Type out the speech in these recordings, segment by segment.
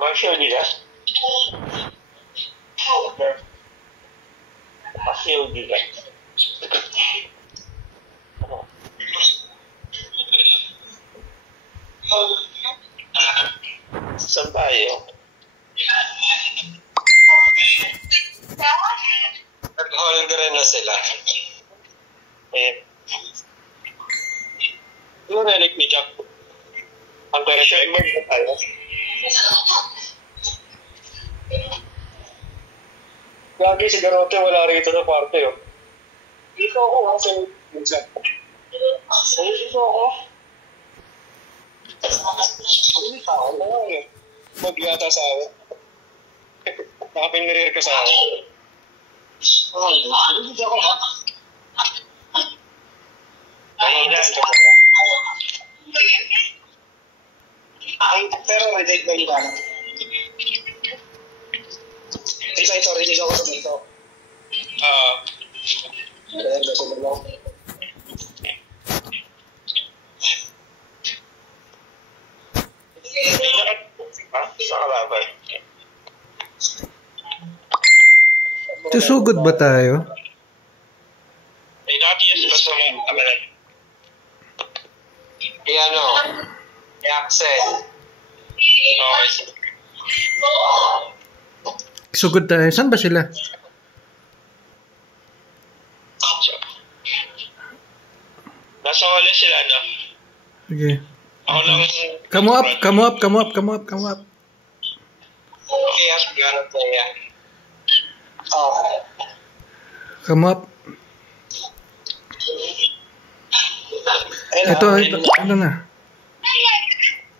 Marshall nila? Marshall nila? Saan tayo? Nag-holgren na sila. Ano relic ni Jack? Ang presyo, emerge na tayo. Lagi si Garote wala rito na kwarto yun. Dito ako, ang sinigsan. Dito ako. Hindi ka ako. Magyata sa akin. Nakapinirir ka sa akin. Hindi ako ba? Pero reject na iba. Ito, release ako sa dito. Sa kalaban. Susugod ba tayo? May nakatiyas ba sa mga kabalan? Ano? I-access. Okay. Sugod tayo. Saan ba sila? Nasa wala sila na. Sige. Ako lang... Come up, come up, come up, come up, come up. Okay, as gano'n tayo. Come up. Ito, ano na.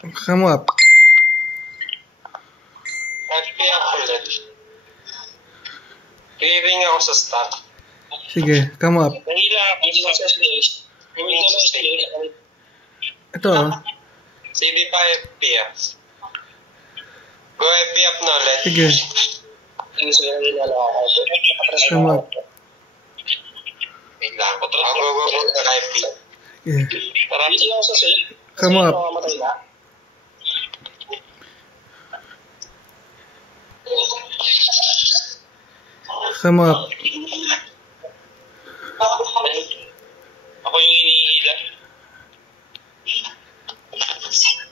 Come up. FP ulit. Clearing ako sa stock. Sige, come up. Nahila ako sa stage. Ito, CD5 FP up. Go FP up na ulit. sige. Come up. Wait lang. Ako go na FP. Sige. Marami sila ako sa stage. Come up. Come up. Ako yung hinihila.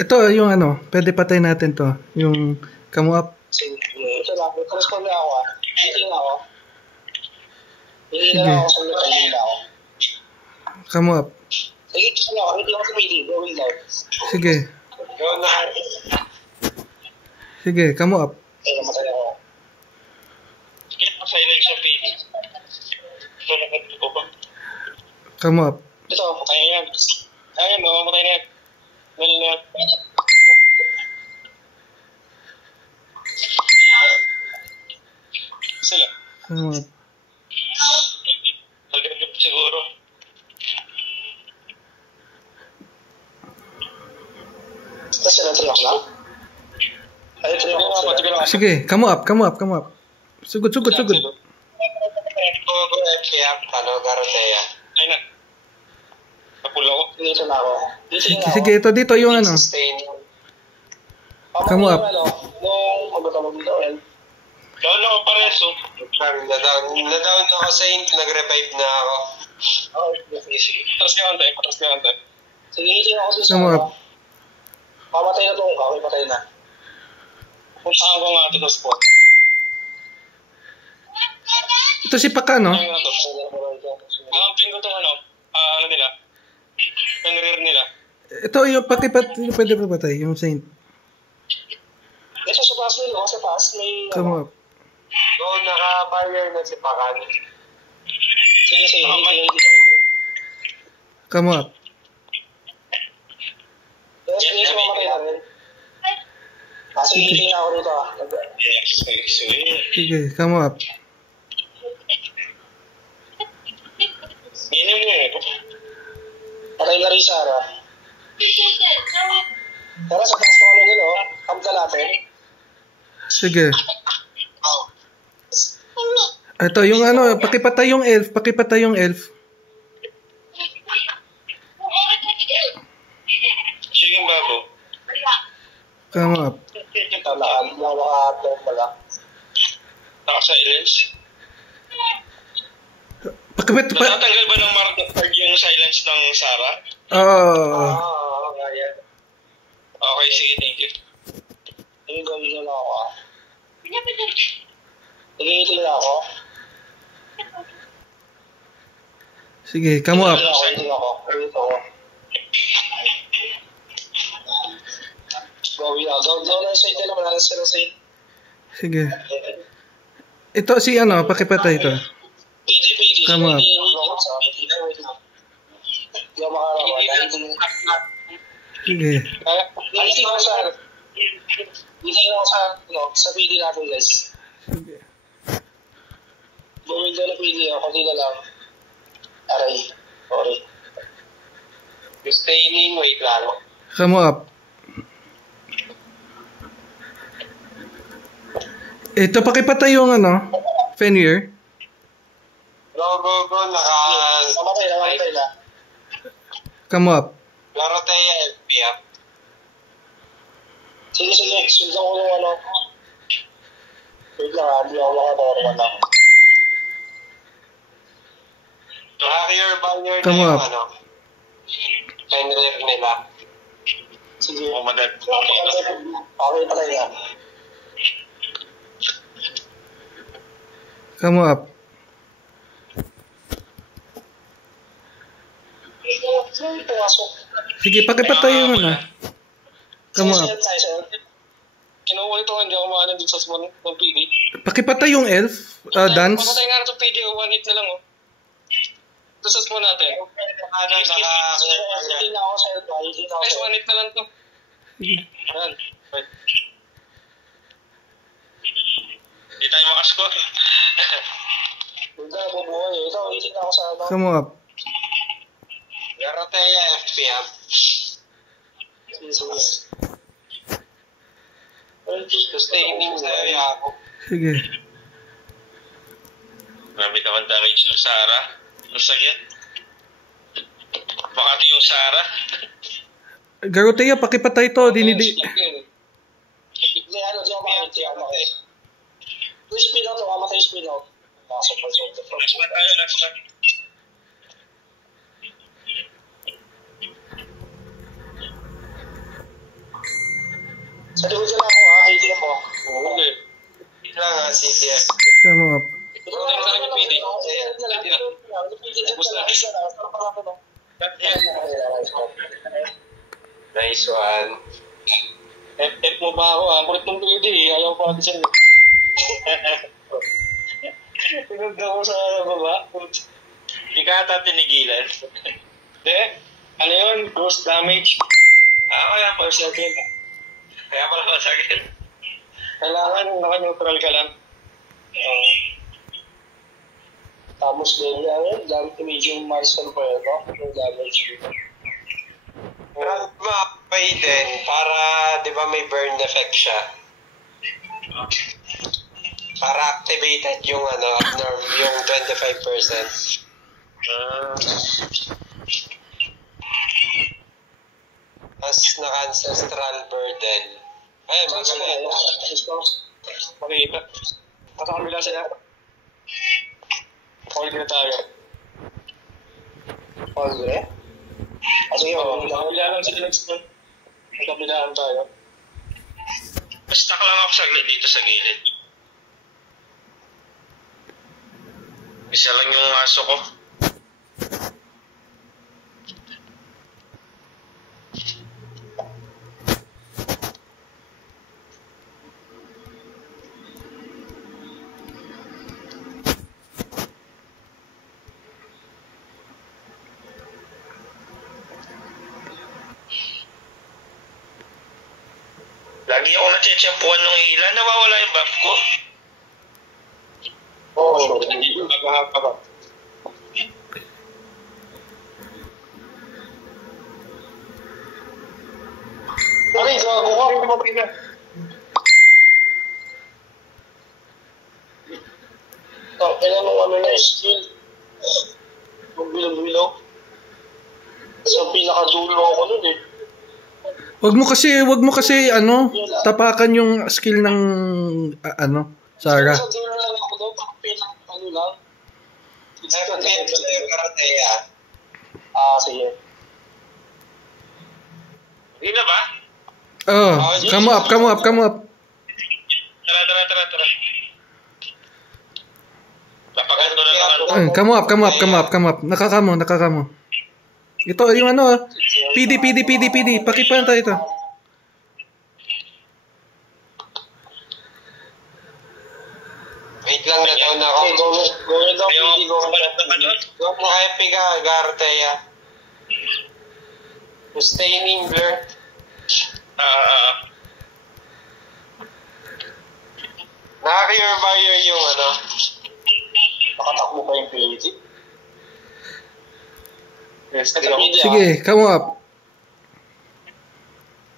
Ito, yung ano, pwede patay natin to. Yung come up. Ito lang, respond na ako. Hindi na ako. Hindi Sige. na ako sa lupa. Hindi na ako. Come up. Sige, ito na ako. Hindi ako tumili. Going down. Sige. Go na. Sige, come up. Kaya namatay ako. Sige, silent sa page. Ito na ko ba? Come up. Ito, patay na yan. Ayan, mamamatay na yan. Dali na yan. Sila. Come up. Nagagap siguro. Tapos sila triyak lang? Ay, triyak lang. Sige, come up, come up, come up. Sugod, sugod, sugod. Go FP up. Ano, Garotea. Ay na. Napula ko. Dito na ako. Sige, sige, ito dito yung ano. Sustain. Come up. Nung pagkatawag dito, down ako pareso. Na-down ako sa int. Nag-revive na ako. Sige. Patras ka ante. Patras ka ante. Sige, hindi ako sa Come up. Pamatay na itong ka. Okay, patay na. Puntahan ko nga ito sa spot. Ito si Paka, no? Ano nga ito? Ang ko itong ano? Ano nila? Penrir nila. Ito yung pakipat, yung pwede pa patay, yung Saint. Ito sa taas nila. Sa taas may... Come up. So, naka-barrier na si Pakan. Sige, sige. Come up. Yes, yes, mamatay na rin. Sige, hindi na ako dito. Sige, come up. Yan yung patay na rin siya, Pero sa taas ko ano nila, kamta natin. Sige. Ito, yung ano, pakipatay yung elf, pakipatay yung elf. gago. Come up. Talaan lang makahatong pala. Naka-silence. Pakipit pa. Natatanggal ba ng Mark yung silence ng Sarah? Oh. Kaya. Okay, sige, thank you. Yung gawin na lang ako. Nag-iitil na ako. Sige, come up. Iitil ako. Gawin na. Gawin na side na naman. Sila side. Sige. Ito si ano, pakipatay ito. PG. Come up. Hindi ako makarawa. Sige. Hindi ako sa PD natin, guys. Sige. Gawin ko na PD ako. Kasi na lang. Aray. Sorry. Sustaining, wait lang. Come up. Ito, pakipatay yung ano, Fenrir. Go. Namatay na. Come up. Larotea, FPF. Sige. Sundan ko yung ano. Wait lang, hindi ako nakanormal lang. Carrier banner na Come yung up. ano. Fenrir nila. Sige. Umagat. Okay pala yan. Come up. Pumasok. Sige, pakipatay yung ano. Come up. Kinukulit ako, hindi ako makanan dito sa ng PD. Pakipatay yung elf. Dance. Pakatay nga sa PD, 1 hit na lang oh. Ito sa spawn natin. Hindi na ako sa elf. Guys, 1 hit na lang to. Yan. Hindi tayo makascore. Hindi na bubuhay eh. Ito, hindi na ako sa ano. Come up. Larotea, FPF. Sustaining sa'yo ako. Sige. Grabe naman damage ng Sarah. Ang sakit. Makati yung Sarah. Garotea, pakipatay to. Dinidi. Hindi, ano, di ako makakit. Yung speed out, mamatay yung speed out. Pasok pa sa ito. Next one tayo, next one. Sa likod ka lang ako ha, hindi mo. Okay. Wait lang ha, CDS. Come up. Ito na sa akin yung PD. Nice one. F mo ba ako ha? Kulit ng PD eh. Ayaw pa natin sa'yo. Pinagda ko sa baba. Hindi ka ata tinigilan. Hindi. Ano yun? Ghost damage. Kaya pa. First second. Kaya pala masakit. Kailangan naka-neutral ka lang. Tapos din yan. Medium martial pa yun, no? Yung damage. Mapay din para, di ba may burn effect siya? Para activated yung abnorm, yung 25%. Tapos naka-ancestral burden. Ay, magaling. Makikita. Katakabila sila. Call na tayo. Call na? Sige, kabila lang sila next month. Kabilaan tayo. Stuck lang ako saglit dito sa gilid. Isa lang yung aso ko. Lagi ako natsyempuan ng ilan, nawawala yung buff ko. Oo, hindi ko nagahapa ba? Aray, gago ka, kumapay na. Kailan mo ano na skill? Yung bilog-bilog. Sa pinakadulo ako nun eh. Wag mo kasi, ano, tapakan yung skill ng, Sarah. Sa dulo lang ako doon, pakipilang ano lang. F-Piap sa'yo, Garatea. Sige. Hindi na ba? Oh, come up. Tara. Tapakan ko na lang. Come up. Nakakamo. Ito, yung ano, PD. Pakipanta ito. Wait lang, nataon ako. Gawin daw, hindi ko Huwag mo happy ka, Garatea. Stay in Blur. Naka-clear barrier yung ano. Nakatakbo pa yung PG. Sige, come up.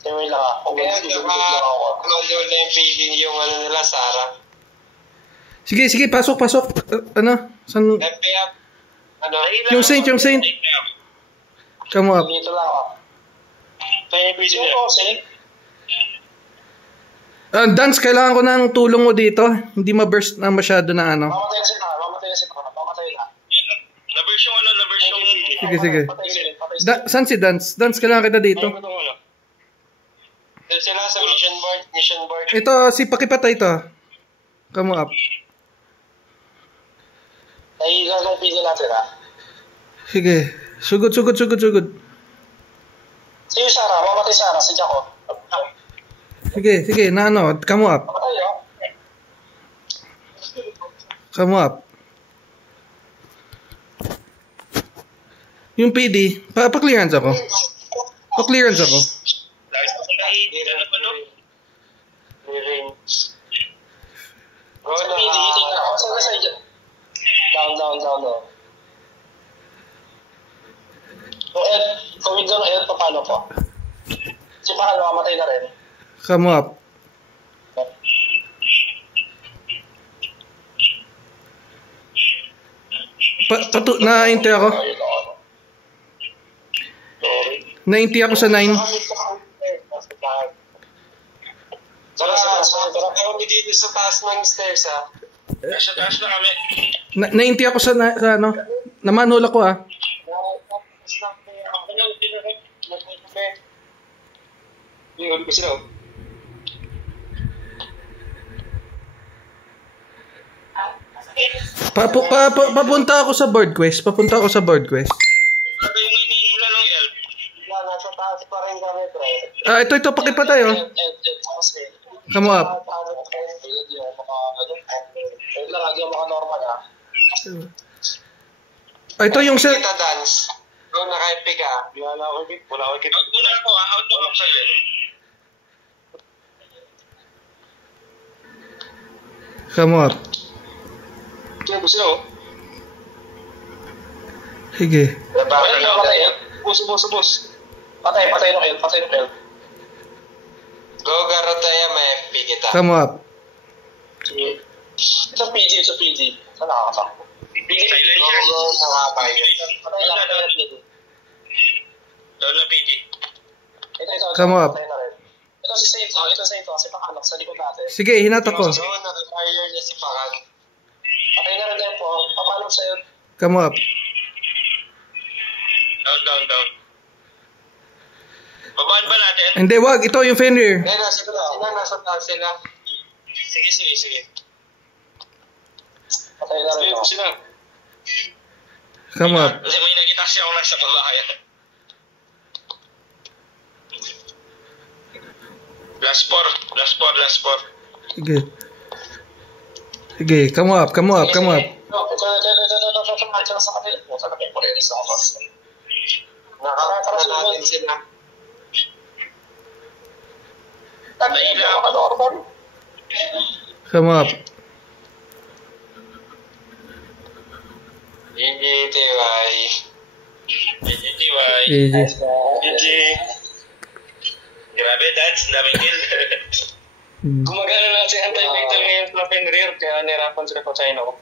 Kaya lang ako. Kaya naka-control na yung feeling yung ano nila, Sarah. Sige, pasok. Ano? San? F-Piap. Ano? Yung Saint. Come up. Dito lang ako. Kaya yung PG niya. Saint. Dance, kailangan ko ng tulong mo dito. Hindi ma-burst na masyado na ano. Mamatay na si Pa. Na-burst yung Sige. Patay si Saan si Dance? Dance, kailangan kita dito. Sila sa mission board. Ito, si Pakipatay ito. Come up. Naiilang ng PG natin ha. Sige. Sugod. Sige Sarah, mamatay Sarah, si Jaco. Sige, na ano, come up. Mamatay yun. Come up. Yung PD, pa-clearance ako. Pa-clearance ako. Down. Kung hindi ng health, paano po? Si Pahal, mamatay na rin. Come up. Na-inti ako. Na-inti ako sa 9. Tara, kami dito sa taas ng stairs, ha? Sa taas na kami. Na-inti ako sa ano. Namanhol ako, ah. Yung ko sila. Papunta ako sa board quest. Ano yung hinihila ng elf? Nasa taas pa rin kami, pre. Ito, pakipatay, oh. Come up. Lagi ang mga normal, ha? Ito yung set. Kita dance. Go, naka-epic ka. Wala ako, kita. Out muna ako, ha? Out ako sa'yo. Come up. Kaya gusto nyo? Sige. Bus. Patay ng elf. Go, Garatea, may FP kita. Come up. Sige. Ito PG. Saan nakakatakbo? Go, nakapay. Patay na PG. Lola PG. Ito. Come up. Patay na rin. Ito si Saint, kasi pakanak sa likod natin. Sige, hinatak ko. Go, naka-fire niya si Pakan. Patay na rin po. Papanog sa'yo. Come up. Down. Babaan ba natin? Hindi, wag. Ito yung Fenrir. Nasa taas sila. Sige. Patay na rin po. Come up. Kasi may nakita siya ako nasa babae. Last four. Sige, come up. Nakakata natin sila. Come up. GGTY. GG. Grabe, dance. Daming kill. Gumagana na si anti-metal ngayon sa Fenrir, kaya nahirapan sila pa China ko.